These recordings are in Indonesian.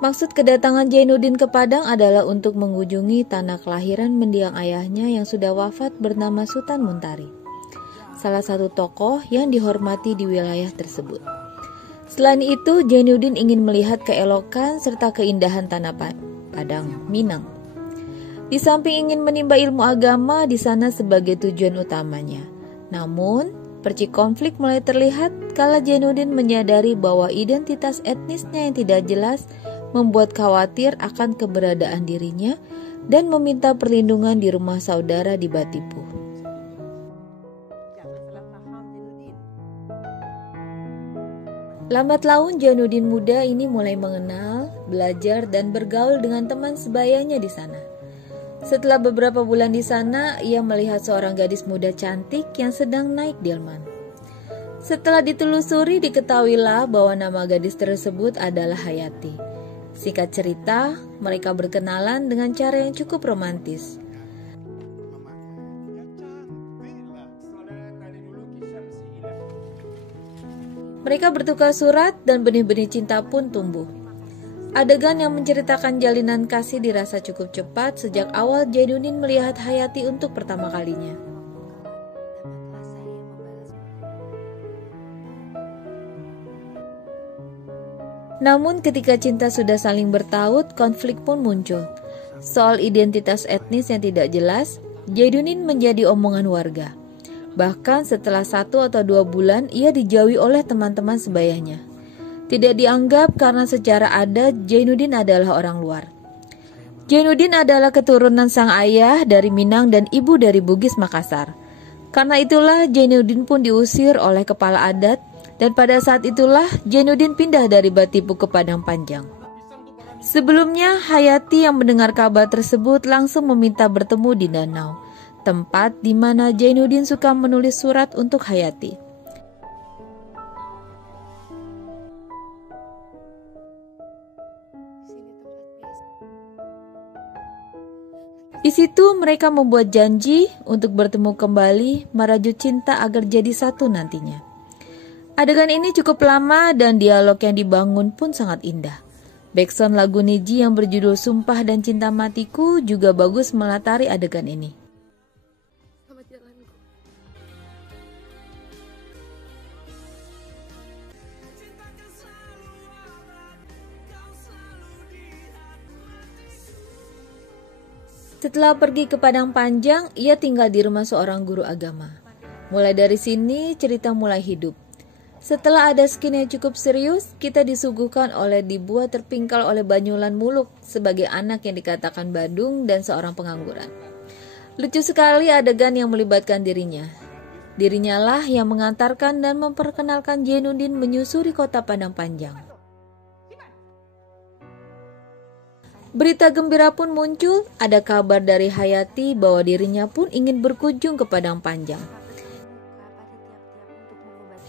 Maksud kedatangan Jainuddin ke Padang adalah untuk mengunjungi tanah kelahiran mendiang ayahnya yang sudah wafat bernama Sultan Muntari, salah satu tokoh yang dihormati di wilayah tersebut. Selain itu, Jainuddin ingin melihat keelokan serta keindahan tanah Padang, Minang. Di samping ingin menimba ilmu agama di sana sebagai tujuan utamanya. Namun, percik konflik mulai terlihat kala Jainuddin menyadari bahwa identitas etnisnya yang tidak jelas membuat khawatir akan keberadaan dirinya dan meminta perlindungan di rumah saudara di Batipuh. Lambat laun Jainuddin muda ini mulai mengenal, belajar, dan bergaul dengan teman sebayanya di sana. Setelah beberapa bulan di sana, ia melihat seorang gadis muda cantik yang sedang naik delman. Setelah ditelusuri, diketahuilah bahwa nama gadis tersebut adalah Hayati. Singkat cerita, mereka berkenalan dengan cara yang cukup romantis. Mereka bertukar surat dan benih-benih cinta pun tumbuh. Adegan yang menceritakan jalinan kasih dirasa cukup cepat sejak awal Jainuddin melihat Hayati untuk pertama kalinya. Namun ketika cinta sudah saling bertaut, konflik pun muncul. Soal identitas etnis yang tidak jelas, Jainuddin menjadi omongan warga. Bahkan setelah 1 atau 2 bulan, ia dijauhi oleh teman-teman sebayanya. Tidak dianggap karena secara adat Jainuddin adalah orang luar. Jainuddin adalah keturunan sang ayah dari Minang dan ibu dari Bugis Makassar. Karena itulah Jainuddin pun diusir oleh kepala adat. Dan pada saat itulah Jainuddin pindah dari Batipuh ke Padang Panjang. Sebelumnya Hayati yang mendengar kabar tersebut langsung meminta bertemu di danau, tempat di mana Jainuddin suka menulis surat untuk Hayati. Di situ mereka membuat janji untuk bertemu kembali, merajut cinta agar jadi satu nantinya. Adegan ini cukup lama dan dialog yang dibangun pun sangat indah. Backsound lagu Niji yang berjudul Sumpah dan Cinta Matiku juga bagus melatari adegan ini. Setelah pergi ke Padang Panjang, ia tinggal di rumah seorang guru agama. Mulai dari sini cerita mulai hidup. Setelah ada skin yang cukup serius, kita disuguhkan oleh dibuat terpingkal oleh Banyulan Muluk sebagai anak yang dikatakan badung dan seorang pengangguran. Lucu sekali adegan yang melibatkan dirinya. Dirinya lah yang mengantarkan dan memperkenalkan Jainuddin menyusuri kota Padang Panjang. Berita gembira pun muncul, ada kabar dari Hayati bahwa dirinya pun ingin berkunjung ke Padang Panjang.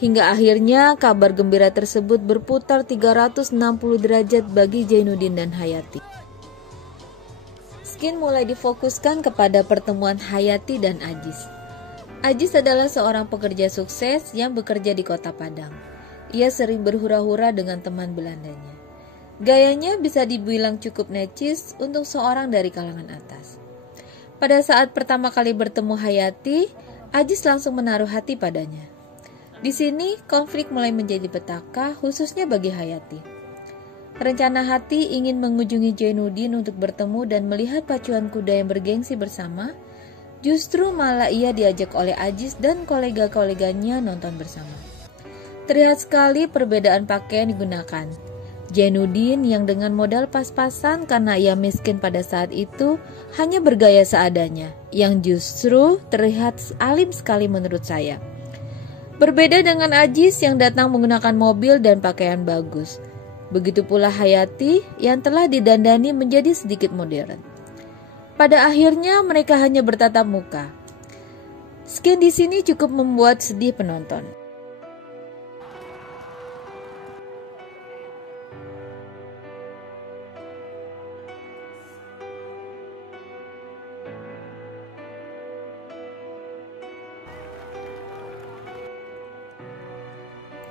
Hingga akhirnya kabar gembira tersebut berputar 360 derajat bagi Jainuddin dan Hayati. Skin mulai difokuskan kepada pertemuan Hayati dan Ajis. Ajis adalah seorang pekerja sukses yang bekerja di kota Padang. Ia sering berhura-hura dengan teman Belandanya. Gayanya bisa dibilang cukup necis untuk seorang dari kalangan atas. Pada saat pertama kali bertemu Hayati, Ajis langsung menaruh hati padanya. Di sini konflik mulai menjadi petaka khususnya bagi Hayati. Rencana hati ingin mengunjungi Jainuddin untuk bertemu dan melihat pacuan kuda yang bergengsi bersama, justru malah ia diajak oleh Ajis dan kolega-koleganya nonton bersama. Terlihat sekali perbedaan pakaian digunakan. Jainuddin yang dengan modal pas-pasan karena ia miskin pada saat itu hanya bergaya seadanya, yang justru terlihat alim sekali menurut saya. Berbeda dengan Ajis yang datang menggunakan mobil dan pakaian bagus. Begitu pula Hayati yang telah didandani menjadi sedikit modern. Pada akhirnya mereka hanya bertatap muka. Skin di sini cukup membuat sedih penonton.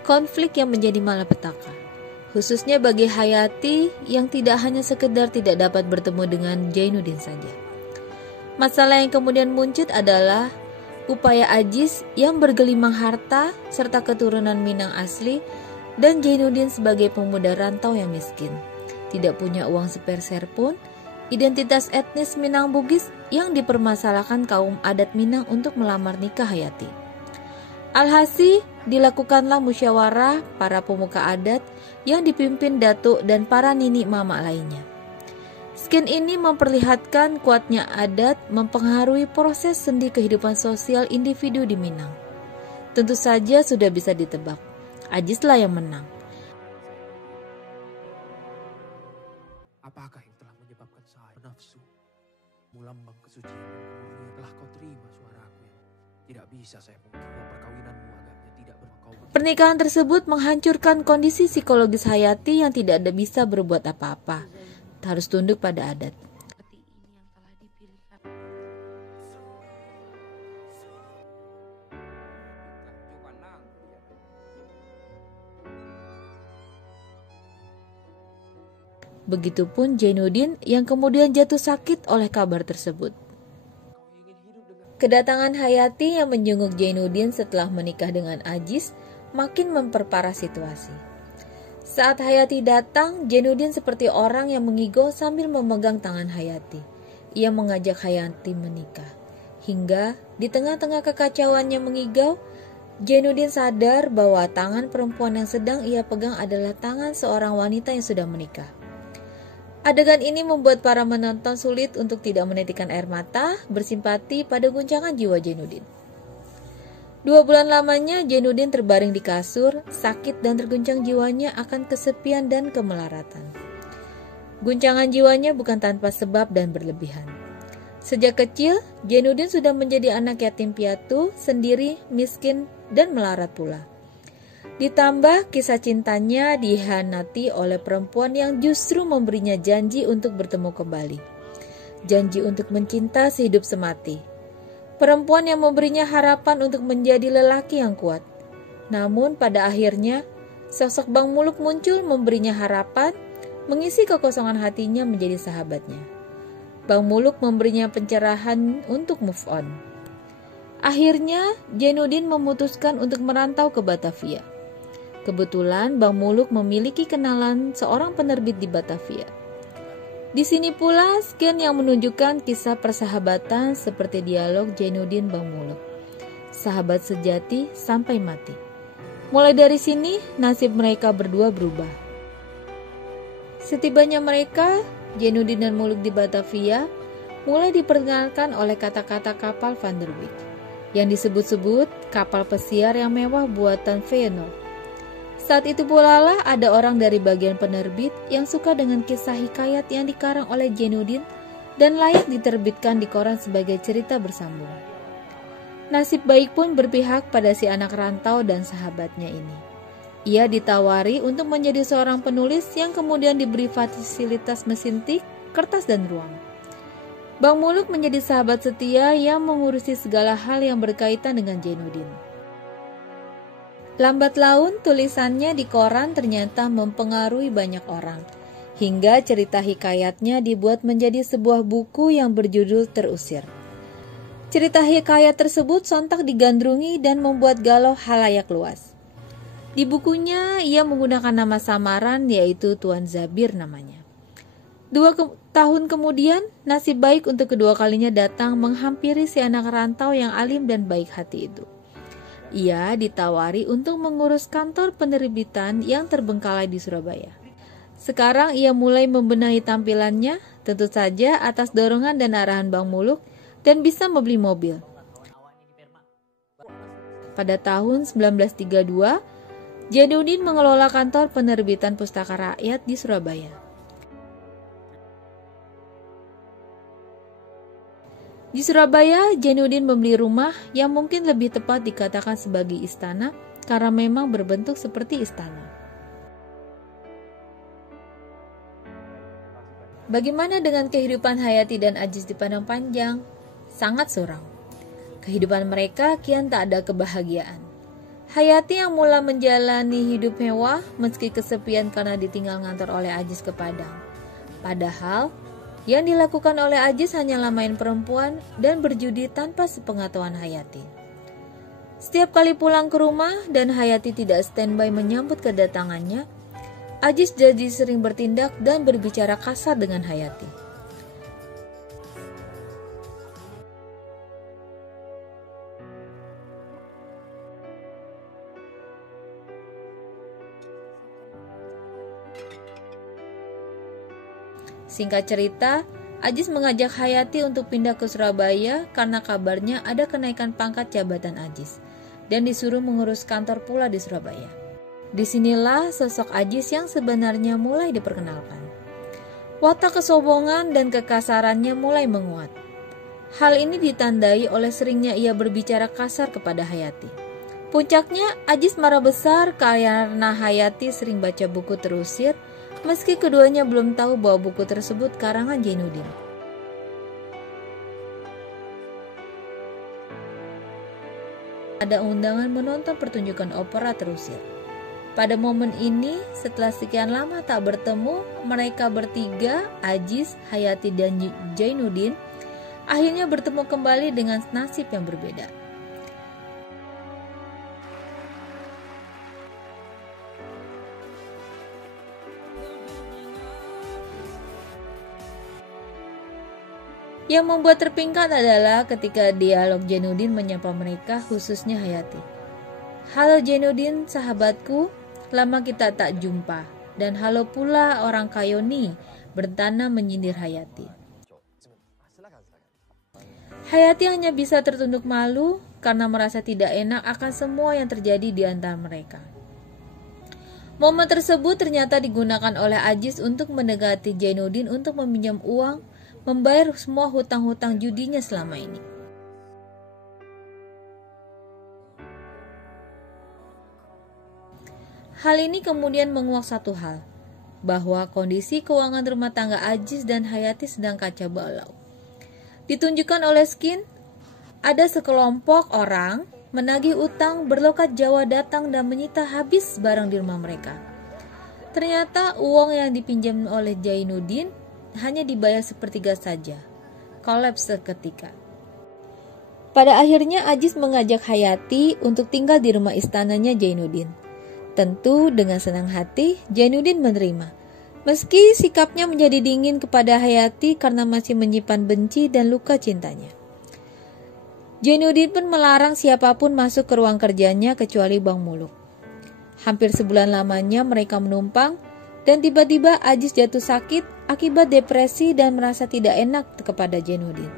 Konflik yang menjadi malapetaka. khususnya bagi Hayati yang tidak hanya sekedar tidak dapat bertemu dengan Jainuddin saja. Masalah yang kemudian muncul adalah upaya Ajis yang bergelimang harta serta keturunan Minang asli dan Jainuddin sebagai pemuda rantau yang miskin, tidak punya uang sepeser pun, identitas etnis Minang Bugis yang dipermasalahkan kaum adat Minang untuk melamar nikah Hayati. Alhasil, dilakukanlah musyawarah para pemuka adat yang dipimpin datuk dan para nini mama lainnya. Sken ini memperlihatkan kuatnya adat mempengaruhi proses sendi kehidupan sosial individu di Minang. Tentu saja sudah bisa ditebak, Ajislah yang menang. Apakah yang telah menyebabkan saya nafsu melambang kesucian yang telah kau terima suaraku yang tidak bisa saya pungkiri perkawinanmu agaknya tidak bermakau. Pernikahan tersebut menghancurkan kondisi psikologis Hayati yang tidak bisa berbuat apa-apa, harus tunduk pada adat. Begitupun Jainuddin yang kemudian jatuh sakit oleh kabar tersebut. Kedatangan Hayati yang menjenguk Jainuddin setelah menikah dengan Ajis makin memperparah situasi. Saat Hayati datang, Jainuddin seperti orang yang mengigau sambil memegang tangan Hayati. Ia mengajak Hayati menikah. Hingga di tengah-tengah kekacauannya mengigau, Jainuddin sadar bahwa tangan perempuan yang sedang ia pegang adalah tangan seorang wanita yang sudah menikah. Adegan ini membuat para menonton sulit untuk tidak menitikkan air mata, bersimpati pada guncangan jiwa Jainuddin. 2 bulan lamanya Jainuddin terbaring di kasur, sakit dan terguncang jiwanya akan kesepian dan kemelaratan. Guncangan jiwanya bukan tanpa sebab dan berlebihan. Sejak kecil, Jainuddin sudah menjadi anak yatim piatu, sendiri, miskin, dan melarat pula. Ditambah kisah cintanya dihianati oleh perempuan yang justru memberinya janji untuk bertemu kembali. Janji untuk mencinta sehidup semati. Perempuan yang memberinya harapan untuk menjadi lelaki yang kuat. Namun pada akhirnya, sosok Bang Muluk muncul memberinya harapan, mengisi kekosongan hatinya menjadi sahabatnya. Bang Muluk memberinya pencerahan untuk move on. Akhirnya, Jainuddin memutuskan untuk merantau ke Batavia. Kebetulan Bang Muluk memiliki kenalan seorang penerbit di Batavia. Di sini pula sken yang menunjukkan kisah persahabatan seperti dialog Jainuddin Bang Muluk. Sahabat sejati sampai mati. Mulai dari sini nasib mereka berdua berubah. Setibanya mereka, Jainuddin dan Muluk di Batavia, mulai diperkenalkan oleh kata-kata kapal Van der Wijk yang disebut-sebut kapal pesiar yang mewah buatan Feyenoord. Saat itu pula lah ada orang dari bagian penerbit yang suka dengan kisah hikayat yang dikarang oleh Jainuddin dan layak diterbitkan di koran sebagai cerita bersambung. Nasib baik pun berpihak pada si anak rantau dan sahabatnya ini. Ia ditawari untuk menjadi seorang penulis yang kemudian diberi fasilitas mesin tik, kertas dan ruang. Bang Muluk menjadi sahabat setia yang mengurusi segala hal yang berkaitan dengan Jainuddin. Lambat laun tulisannya di koran ternyata mempengaruhi banyak orang, hingga cerita hikayatnya dibuat menjadi sebuah buku yang berjudul Terusir. Cerita hikayat tersebut sontak digandrungi dan membuat galau halayak luas. Di bukunya ia menggunakan nama samaran yaitu Tuan Zabir namanya. 2 tahun kemudian nasib baik untuk kedua kalinya datang menghampiri si anak rantau yang alim dan baik hati itu. Ia ditawari untuk mengurus kantor penerbitan yang terbengkalai di Surabaya. Sekarang ia mulai membenahi tampilannya, tentu saja atas dorongan dan arahan Bang Muluk, dan bisa membeli mobil. Pada tahun 1932, Jainuddin mengelola kantor penerbitan Pustaka Rakyat di Surabaya. Di Surabaya, Jainuddin membeli rumah yang mungkin lebih tepat dikatakan sebagai istana karena memang berbentuk seperti istana. Bagaimana dengan kehidupan Hayati dan Ajis di Padang Panjang? Sangat suram. Kehidupan mereka kian tak ada kebahagiaan. Hayati yang mula menjalani hidup mewah meski kesepian karena ditinggal ngantor oleh Ajis ke Padang. Padahal yang dilakukan oleh Ajis hanyalah main perempuan dan berjudi tanpa sepengetahuan Hayati. Setiap kali pulang ke rumah dan Hayati tidak standby menyambut kedatangannya, Ajis jadi sering bertindak dan berbicara kasar dengan Hayati. Singkat cerita, Ajis mengajak Hayati untuk pindah ke Surabaya karena kabarnya ada kenaikan pangkat jabatan Ajis dan disuruh mengurus kantor pula di Surabaya. Disinilah sosok Ajis yang sebenarnya mulai diperkenalkan. Watak kesombongan dan kekasarannya mulai menguat. Hal ini ditandai oleh seringnya ia berbicara kasar kepada Hayati. Puncaknya, Ajis marah besar karena Hayati sering baca buku terusir, meski keduanya belum tahu bahwa buku tersebut karangan Jainuddin. Ada undangan menonton pertunjukan opera terusir. Pada momen ini, setelah sekian lama tak bertemu, mereka bertiga, Ajis, Hayati, dan Jainuddin, akhirnya bertemu kembali dengan nasib yang berbeda. Yang membuat terpingkat adalah ketika dialog Jainuddin menyapa mereka, khususnya Hayati. "Halo Jainuddin, sahabatku, lama kita tak jumpa." Dan halo pula orang Kayoni, bertanda menyindir Hayati. Hayati hanya bisa tertunduk malu karena merasa tidak enak akan semua yang terjadi di antara mereka. Momen tersebut ternyata digunakan oleh Ajis untuk mendekati Jainuddin untuk meminjam uang, membayar semua hutang-hutang judinya selama ini. Hal ini kemudian menguak satu hal, bahwa kondisi keuangan rumah tangga Ajis dan Hayati sedang kacau balau. Ditunjukkan oleh Skin, ada sekelompok orang menagih utang berlokat Jawa datang dan menyita habis barang di rumah mereka. Ternyata uang yang dipinjam oleh Jainuddin hanya dibayar sepertiga saja, kolaps seketika. Pada akhirnya Ajis mengajak Hayati untuk tinggal di rumah istananya Jainuddin. Tentu dengan senang hati Jainuddin menerima, meski sikapnya menjadi dingin kepada Hayati karena masih menyimpan benci dan luka cintanya. Jainuddin pun melarang siapapun masuk ke ruang kerjanya kecuali Bang Muluk. Hampir sebulan lamanya mereka menumpang, dan tiba-tiba Ajis jatuh sakit akibat depresi dan merasa tidak enak kepada Jainuddin.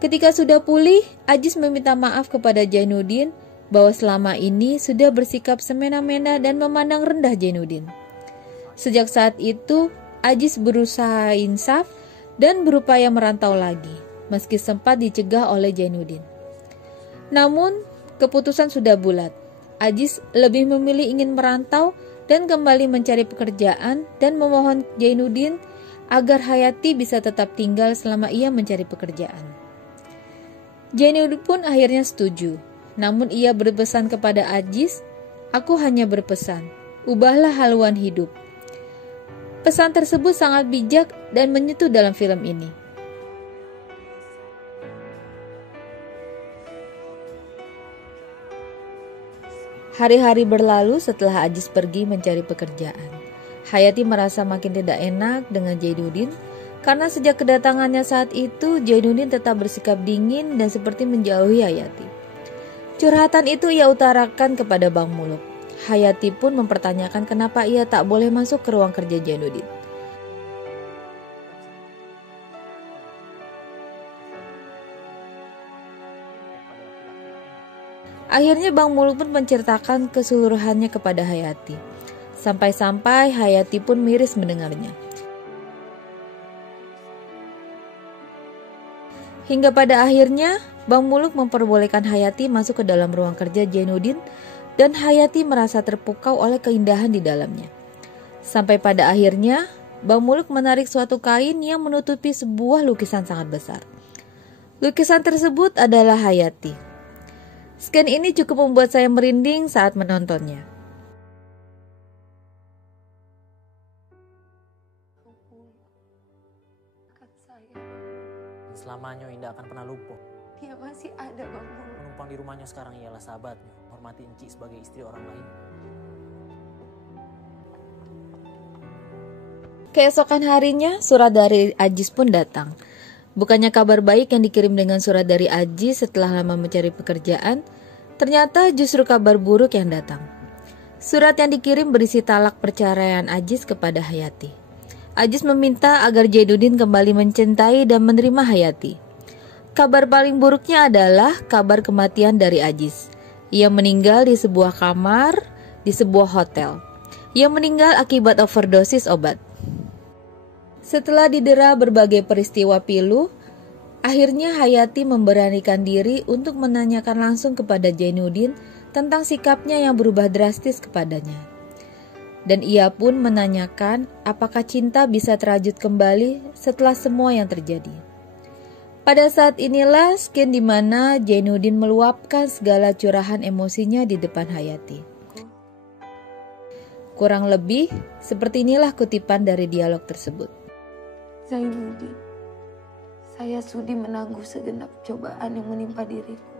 Ketika sudah pulih, Ajis meminta maaf kepada Jainuddin bahwa selama ini sudah bersikap semena-mena dan memandang rendah Jainuddin. Sejak saat itu, Ajis berusaha insaf dan berupaya merantau lagi, meski sempat dicegah oleh Jainuddin. Namun, keputusan sudah bulat. Ajis lebih memilih ingin merantau dan kembali mencari pekerjaan dan memohon Jainuddin agar Hayati bisa tetap tinggal selama ia mencari pekerjaan. Jainuddin pun akhirnya setuju, namun ia berpesan kepada Ajis, "Aku hanya berpesan, ubahlah haluan hidup." Pesan tersebut sangat bijak dan menyentuh dalam film ini. Hari-hari berlalu setelah Ajis pergi mencari pekerjaan. Hayati merasa makin tidak enak dengan Jainuddin karena sejak kedatangannya saat itu Jainuddin tetap bersikap dingin dan seperti menjauhi Hayati. Curhatan itu ia utarakan kepada Bang Muluk. Hayati pun mempertanyakan kenapa ia tak boleh masuk ke ruang kerja Jainuddin. Akhirnya Bang Muluk pun menceritakan keseluruhannya kepada Hayati. Sampai-sampai Hayati pun miris mendengarnya. Hingga pada akhirnya Bang Muluk memperbolehkan Hayati masuk ke dalam ruang kerja Jainuddin dan Hayati merasa terpukau oleh keindahan di dalamnya. Sampai pada akhirnya Bang Muluk menarik suatu kain yang menutupi sebuah lukisan sangat besar. Lukisan tersebut adalah Hayati. Scan ini cukup membuat saya merinding saat menontonnya. Selamanya Indah akan pernah lupa. Dia masih ada, Bang Mul. Menumpang di rumahnya sekarang ialah sahabatnya. Hormati Enci sebagai istri orang lain. Keesokan harinya, surat dari Ajis pun datang. Bukannya kabar baik yang dikirim dengan surat dari Ajis setelah lama mencari pekerjaan, ternyata justru kabar buruk yang datang. Surat yang dikirim berisi talak perceraian Ajis kepada Hayati. Ajis meminta agar Jainuddin kembali mencintai dan menerima Hayati. Kabar paling buruknya adalah kabar kematian dari Ajis. Ia meninggal di sebuah kamar di sebuah hotel. Ia meninggal akibat overdosis obat. Setelah didera berbagai peristiwa pilu, akhirnya Hayati memberanikan diri untuk menanyakan langsung kepada Jainuddin tentang sikapnya yang berubah drastis kepadanya. Dan ia pun menanyakan apakah cinta bisa terajut kembali setelah semua yang terjadi. Pada saat inilah skin di mana Jainuddin meluapkan segala curahan emosinya di depan Hayati. Kurang lebih seperti inilah kutipan dari dialog tersebut. Zainuddin, saya sudi menangguh segenap cobaan yang menimpa diriku.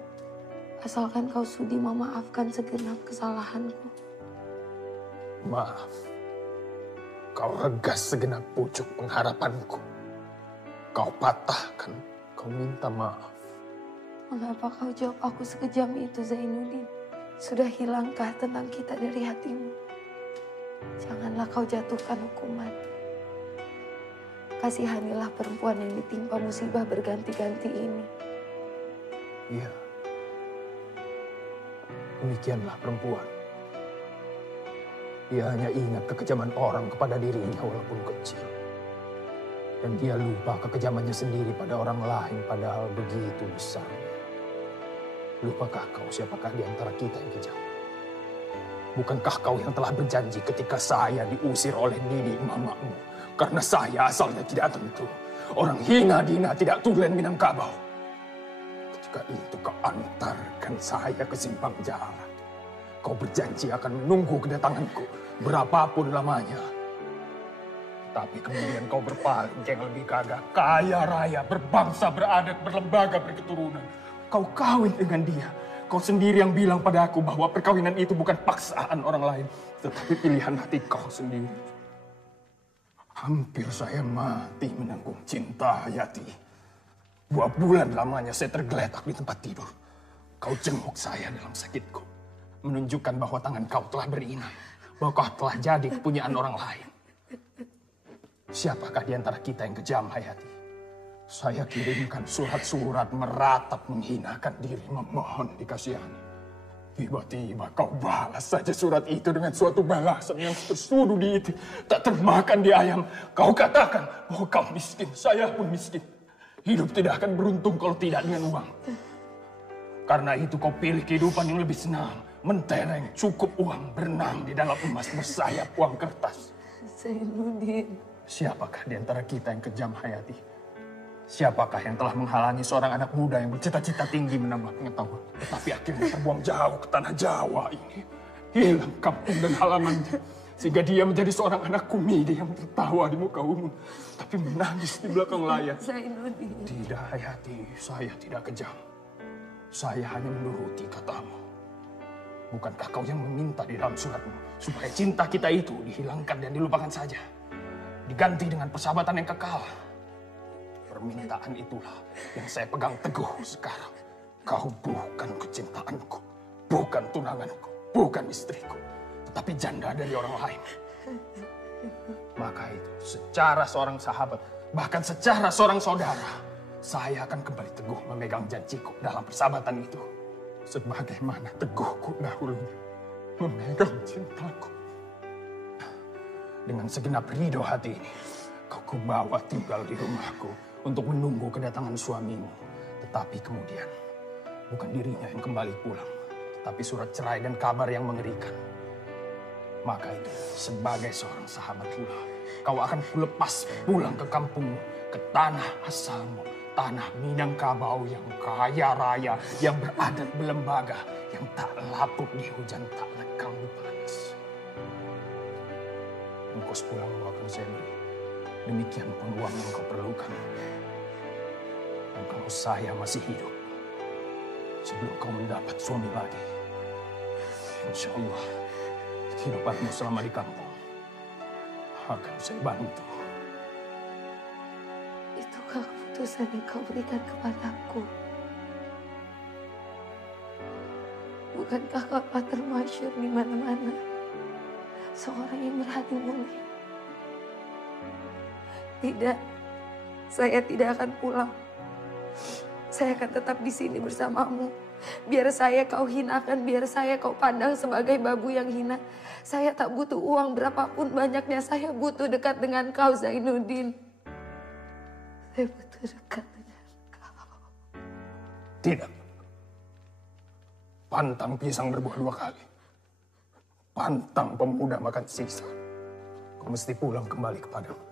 Asalkan kau sudi memaafkan segenap kesalahanku. Maaf, kau regas segenap pucuk pengharapanku. Kau patahkan, kau minta maaf. Mengapa kau jawab aku sekejam itu, Zainuddin? Sudah hilangkah tentang kita dari hatimu? Janganlah kau jatuhkan hukuman. Kasihanilah perempuan yang ditimpa musibah berganti-ganti ini. Iya, demikianlah perempuan. Dia hanya ingat kekejaman orang kepada dirinya walaupun kecil. Dan dia lupa kekejamannya sendiri pada orang lain padahal begitu besar. Lupakah kau siapakah di antara kita yang kejam? Bukankah kau yang telah berjanji ketika saya diusir oleh Nini mamamu? Karena saya asalnya tidak tentu. Orang hina dina tidak tulen Minangkabau. Ketika itu kau antarkan saya ke simpang jalan. Kau berjanji akan menunggu kedatanganku berapapun lamanya. Tapi kemudian kau berpaling yang lebih gagah, kaya raya, berbangsa, beradat, berlembaga, berketurunan. Kau kawin dengan dia. Kau sendiri yang bilang pada aku bahwa perkawinan itu bukan paksaan orang lain, tetapi pilihan hati kau sendiri. Hampir saya mati menanggung cinta Hayati. 2 bulan lamanya saya tergeletak di tempat tidur. Kau jenguk saya dalam sakitku. Menunjukkan bahwa tangan kau telah berinang, bahwa kau telah jadi kepunyaan orang lain. Siapakah di antara kita yang kejam, Hayati? Saya kirimkan surat-surat meratap menghinakan diri, memohon dikasihani. Tiba-tiba kau balas saja surat itu dengan suatu balasan yang tersudu di itu, tak termakan di ayam. Kau katakan bahwa kau miskin, saya pun miskin. Hidup tidak akan beruntung kalau tidak dengan uang. Karena itu kau pilih kehidupan yang lebih senang. Mentereng, cukup uang, berenang di dalam emas bersayap uang kertas. Zainuddin. Siapakah di antara kita yang kejam, Hayati? Siapakah yang telah menghalangi seorang anak muda yang bercita-cita tinggi menambah pengetahuan, tetapi akhirnya terbuang jauh ke tanah Jawa ini? Hilang kampung dan halamannya, sehingga dia menjadi seorang anak kumidi yang tertawa di muka umum, tapi menangis di belakang layar. Zainuddin. Tidak, Hayati, saya tidak kejam. Saya hanya menuruti katamu. Bukankah kau yang meminta di dalam suratmu supaya cinta kita itu dihilangkan dan dilupakan saja? Diganti dengan persahabatan yang kekal. Permintaan itulah yang saya pegang teguh sekarang. Kau bukan kecintaanku, bukan tunanganku, bukan istriku, tetapi janda dari orang lain. Maka itu, secara seorang sahabat, bahkan secara seorang saudara, saya akan kembali teguh memegang janjiku dalam persahabatan itu. Sebagaimana teguhku dahulunya memegang cintaku. Dengan segenap ridho hati ini, kau kubawa tinggal di rumahku untuk menunggu kedatangan suamimu. Tetapi kemudian, bukan dirinya yang kembali pulang, tetapi surat cerai dan kabar yang mengerikan. Maka itu, sebagai seorang sahabat pula, kau akan kulepas pulang ke kampungmu, ke tanah asalmu, tanah Minangkabau yang kaya raya, yang beradat belembaga, yang tak lapuk di hujan, tak lekang di panas. Ongkos pulang akan saya beri. Demikian pun uang yang kau perlukan. Dan kalau saya masih hidup, sebelum kau mendapat suami lagi, insya Allah kehidupanmu selama di kampung akan saya bantu. Itukah keputusan yang kau berikan kepadaku? Bukankah kau telah termasyhur di mana-mana? Seorang yang berhati mulia. Tidak, saya tidak akan pulang. Saya akan tetap di sini bersamamu. Biar saya kau hinakan, biar saya kau pandang sebagai babu yang hina. Saya tak butuh uang berapapun banyaknya. Saya butuh dekat dengan kau, Zainuddin. Saya butuh dekat dengan kau. Tidak. Pantang pisang berbuah 2 kali. Pantang pemuda makan sisa. Kau mesti pulang kembali kepadamu.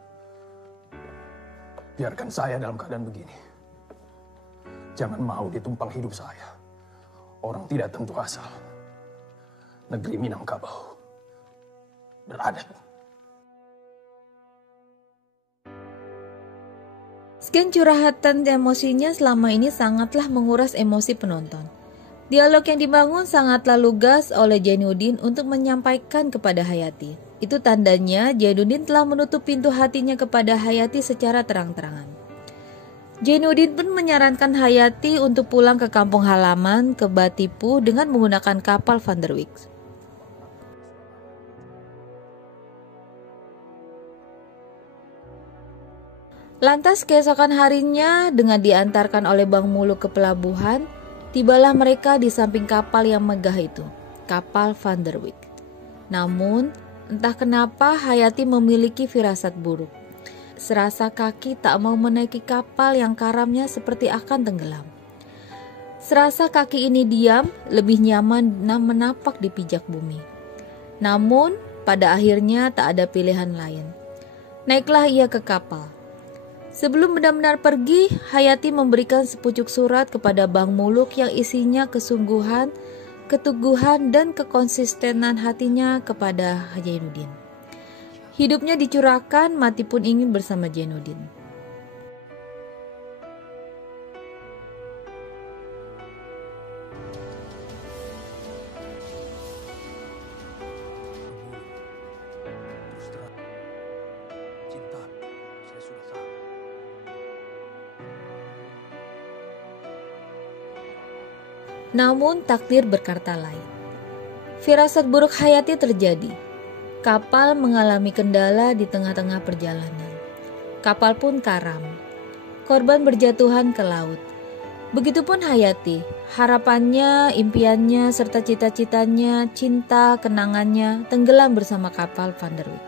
Biarkan saya dalam keadaan begini. Jangan mau ditumpang hidup saya. Orang tidak tentu asal. Negeri Minangkabau beradat. Sekian curhatan emosinya selama ini sangatlah menguras emosi penonton. Dialog yang dibangun sangatlah lugas oleh Zainuddin untuk menyampaikan kepada Hayati. Itu tandanya Zainuddin telah menutup pintu hatinya kepada Hayati secara terang-terangan. Zainuddin pun menyarankan Hayati untuk pulang ke kampung halaman ke Batipu dengan menggunakan kapal Van der Wijk. Lantas keesokan harinya dengan diantarkan oleh Bang Muluk ke pelabuhan, tibalah mereka di samping kapal yang megah itu, kapal Van der Wijk. Namun, entah kenapa Hayati memiliki firasat buruk. Serasa kaki tak mau menaiki kapal yang karamnya seperti akan tenggelam. Serasa kaki ini diam, lebih nyaman menapak di pijak bumi. Namun, pada akhirnya tak ada pilihan lain. Naiklah ia ke kapal. Sebelum benar-benar pergi, Hayati memberikan sepucuk surat kepada Bang Muluk yang isinya kesungguhan, keteguhan, dan kekonsistenan hatinya kepada Zainuddin. Hidupnya dicurahkan, mati pun ingin bersama Zainuddin. Cinta, saya sudah tahu. Namun takdir berkata lain. Firasat buruk Hayati terjadi. Kapal mengalami kendala di tengah-tengah perjalanan. Kapal pun karam. Korban berjatuhan ke laut. Begitupun Hayati. Harapannya, impiannya, serta cita-citanya, cinta, kenangannya tenggelam bersama kapal Van der Wijk.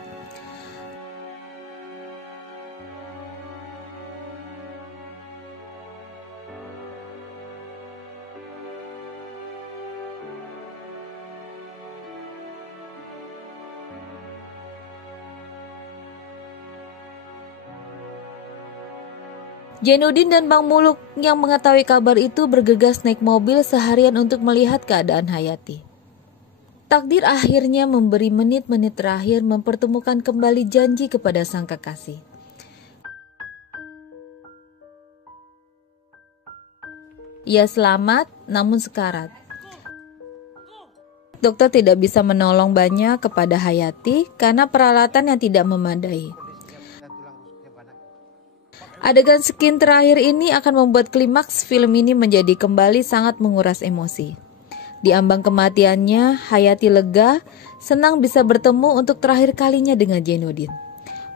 Zainuddin dan Bang Muluk yang mengetahui kabar itu bergegas naik mobil seharian untuk melihat keadaan Hayati. Takdir akhirnya memberi menit-menit terakhir mempertemukan kembali janji kepada sang kekasih. Ia selamat namun sekarat. Dokter tidak bisa menolong banyak kepada Hayati karena peralatan yang tidak memadai. Adegan skin terakhir ini akan membuat klimaks film ini menjadi kembali sangat menguras emosi. Di ambang kematiannya, Hayati lega, senang bisa bertemu untuk terakhir kalinya dengan Zainuddin.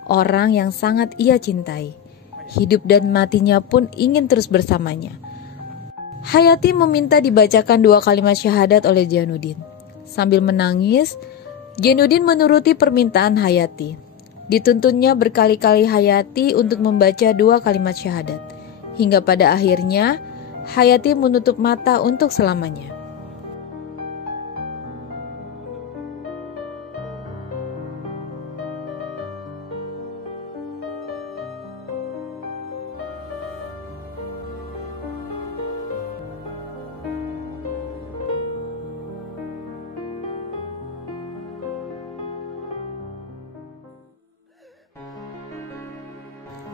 Orang yang sangat ia cintai. Hidup dan matinya pun ingin terus bersamanya. Hayati meminta dibacakan 2 kalimat syahadat oleh Zainuddin. Sambil menangis, Zainuddin menuruti permintaan Hayati. Dituntunnya berkali-kali Hayati untuk membaca 2 kalimat syahadat. Hingga pada akhirnya, Hayati menutup mata untuk selamanya.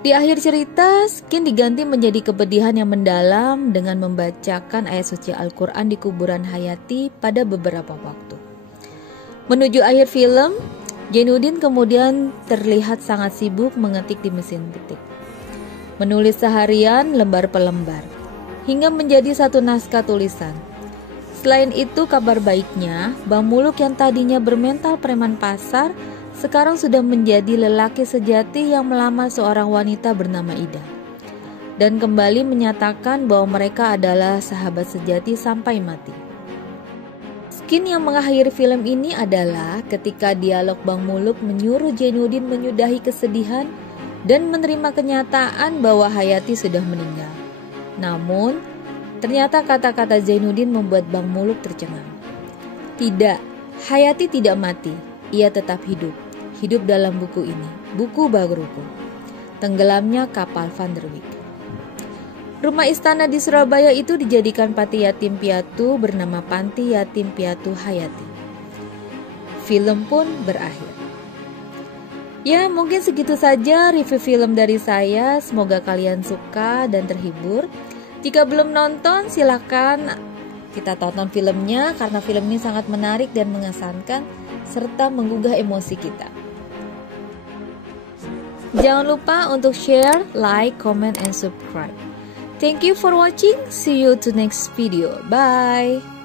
Di akhir cerita, Skin diganti menjadi kepedihan yang mendalam dengan membacakan ayat suci Al-Quran di kuburan Hayati pada beberapa waktu. Menuju akhir film, Jainuddin kemudian terlihat sangat sibuk mengetik di mesin ketik. Menulis seharian lembar per lembar, hingga menjadi satu naskah tulisan. Selain itu, kabar baiknya, Bang Muluk yang tadinya bermental preman pasar, sekarang sudah menjadi lelaki sejati yang melamar seorang wanita bernama Ida. Dan kembali menyatakan bahwa mereka adalah sahabat sejati sampai mati. Skin yang mengakhiri film ini adalah ketika dialog Bang Muluk menyuruh Jainuddin menyudahi kesedihan dan menerima kenyataan bahwa Hayati sudah meninggal. Namun, ternyata kata-kata Jainuddin membuat Bang Muluk tercengang. Tidak, Hayati tidak mati, ia tetap hidup. Hidup dalam buku ini, buku Bagruku. Tenggelamnya kapal Van der Wijk. Rumah istana di Surabaya itu dijadikan panti yatim piatu bernama Panti Yatim Piatu Hayati. Film pun berakhir. Ya, mungkin segitu saja review film dari saya. Semoga kalian suka dan terhibur. Jika belum nonton, silakan kita tonton filmnya karena film ini sangat menarik dan mengesankan serta menggugah emosi kita. Jangan lupa untuk share, like, comment, and subscribe. Thank you for watching. See you to next video. Bye.